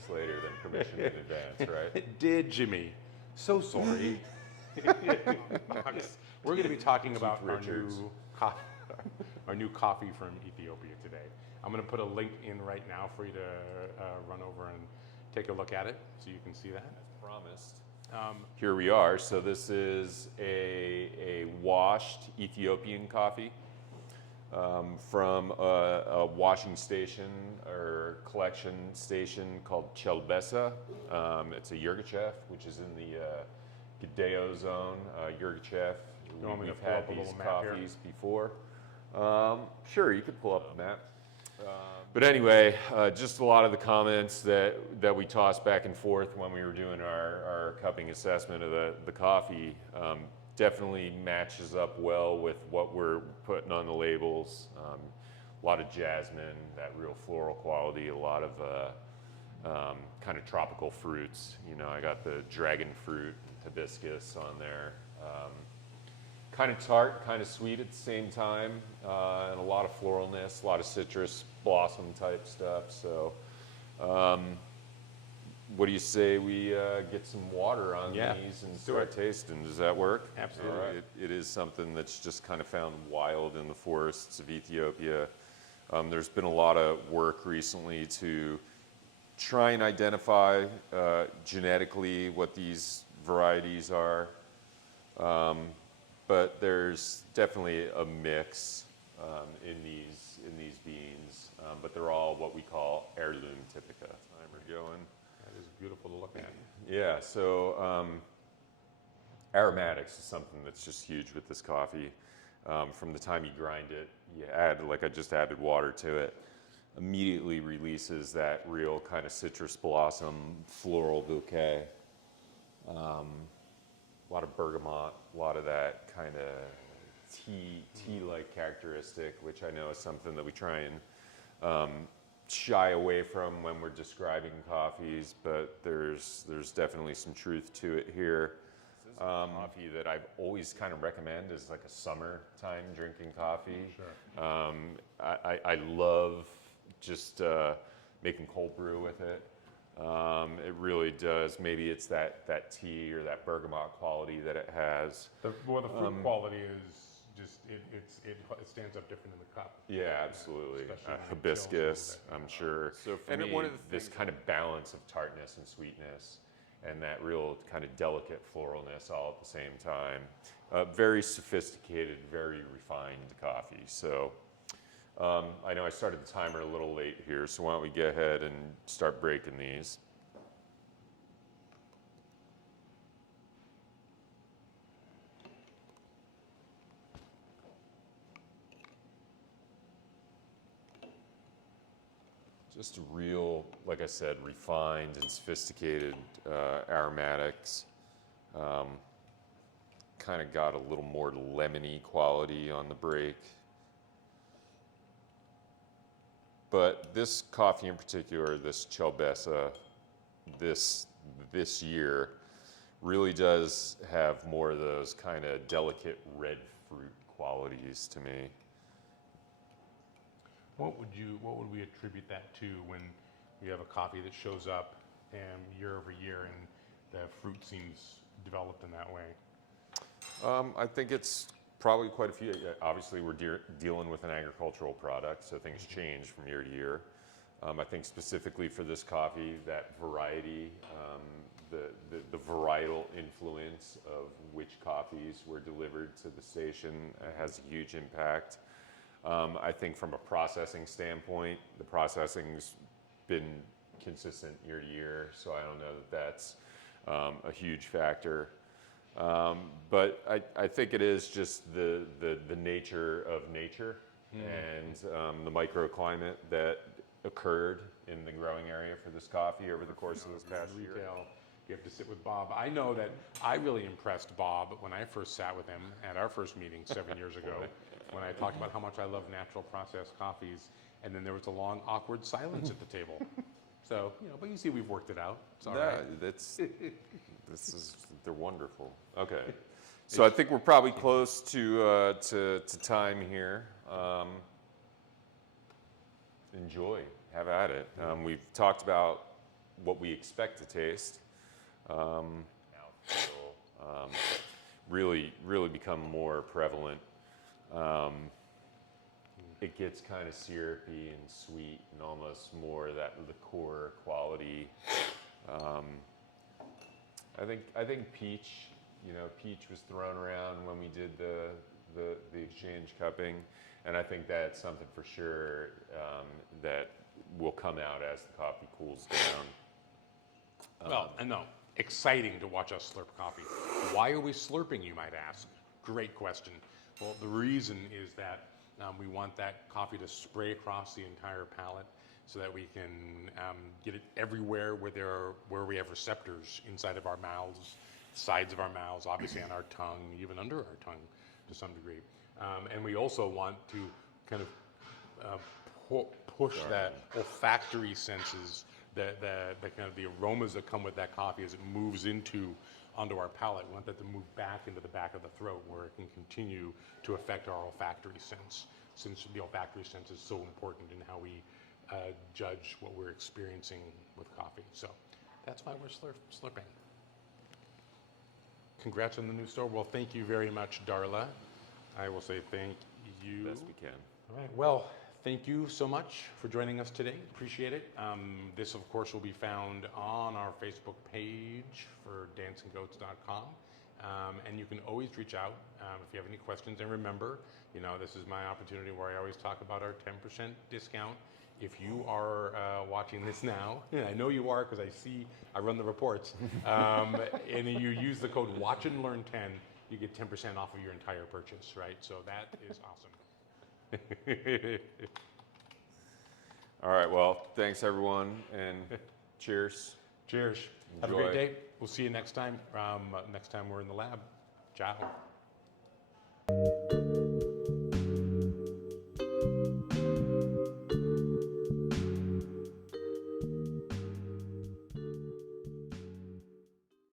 minutes later than permission in advance, right? It did, Jimmy. So sorry. We're going to be talking about our new coffee from Ethiopia today. I'm going to put a link in right now for you to run over and take a look at it so you can see that. As promised. Here we are. So this is a washed Ethiopian coffee from a washing station or collection station called Chelbesa. It's a Yirgacheffe, which is in the Gideo zone. Yirgacheffe. We've had these coffees before. Sure, you could pull up the map. But anyway, just a lot of the comments that we tossed back and forth when we were doing our cupping assessment of the coffee definitely matches up well with what we're putting on the labels. A lot of jasmine, that real floral quality, a lot of kind of tropical fruits. You know, I got the dragon fruit, hibiscus on there. Kind of tart, kind of sweet at the same time, and a lot of floralness, a lot of citrus blossom type stuff. So what do you say we get some water on these and start tasting? Does that work? Absolutely. It is something that's just kind of found wild in the forests of Ethiopia. There's been a lot of work recently to try and identify genetically what these varieties are. But there's definitely a mix in these beans, but they're all what we call heirloom typica. We're going. That is beautiful to look at. Yeah, so aromatics is something that's just huge with this coffee. From the time you grind it, you add, like I just added water to it, immediately releases that real kind of citrus blossom floral bouquet. A lot of bergamot, a lot of that kind of tea-like characteristic, which I know is something that we try and shy away from when we're describing coffees, but there's definitely some truth to it here. This is a coffee that I've always kind of recommend as like a summertime drinking coffee. Sure. I love just making cold brew with it. It really does. Maybe it's that tea or that bergamot quality that it has. The fruit quality is just it stands up different in the cup. Yeah, absolutely. Hibiscus, I'm sure. So for me, this kind of balance of tartness and sweetness, and that real kind of delicate floralness all at the same time. Very sophisticated, very refined coffee. So. I know I started the timer a little late here, so why don't we get ahead and start breaking these. Just real, like I said, refined and sophisticated aromatics. Kind of got a little more lemony quality on the break. But this coffee in particular, this Chelbesa, this year, really does have more of those kind of delicate red fruit qualities to me. What would we attribute that to when you have a coffee that shows up year over year and the fruit seems developed in that way? I think it's probably quite a few. Obviously, we're dealing with an agricultural product, so things change from year to year. I think specifically for this coffee, that variety, the varietal influence of which coffees were delivered to the station has a huge impact. I think from a processing standpoint, the processing's been consistent year to year, so I don't know that that's a huge factor. But I think it is just the nature of nature and the microclimate that occurred in the growing area for this coffee over the course of this past year. You have to sit with Bob. I know that I really impressed Bob when I first sat with him at our first meeting 7 years ago when I talked about how much I love natural processed coffees, and then there was a long, awkward silence at the table. So, but you see we've worked it out. It's all right. They're wonderful. Okay. So I think we're probably close to time here. Enjoy. Have at it. We've talked about what we expect to taste. Mouthfeel, really become more prevalent. It gets kind of syrupy and sweet and almost more that liqueur quality. I think peach, peach was thrown around when we did the exchange cupping, and I think that's something for sure that will come out as the coffee cools down. Well, I know. Exciting to watch us slurp coffee. Why are we slurping, you might ask? Great question. Well, the reason is that we want that coffee to spray across the entire palate so that we can get it everywhere where we have receptors inside of our mouths, sides of our mouths, obviously on our tongue, even under our tongue to some degree. And we also want to kind of push that olfactory senses, the kind of the aromas that come with that coffee as it moves onto our palate. We want that to move back into the back of the throat where it can continue to affect our olfactory sense, since the olfactory sense is so important in how we judge what we're experiencing with coffee. So that's why we're slurping. Congrats on the new store. Well, thank you very much, Darla. I will say thank you. Best we can. All right. Well, thank you so much for joining us today. Appreciate it. This, of course, will be found on our Facebook page for dancinggoats.com. And you can always reach out if you have any questions. And remember, this is my opportunity where I always talk about our 10% discount. If you are watching this now, and I know you are because I run the reports, and you use the code WATCHANDLEARN10, you get 10% off of your entire purchase, right? So that is awesome. All right, well, thanks everyone, and cheers. Cheers. Enjoy. Have a great day. We'll see you next time. Next time we're in the lab. Ciao.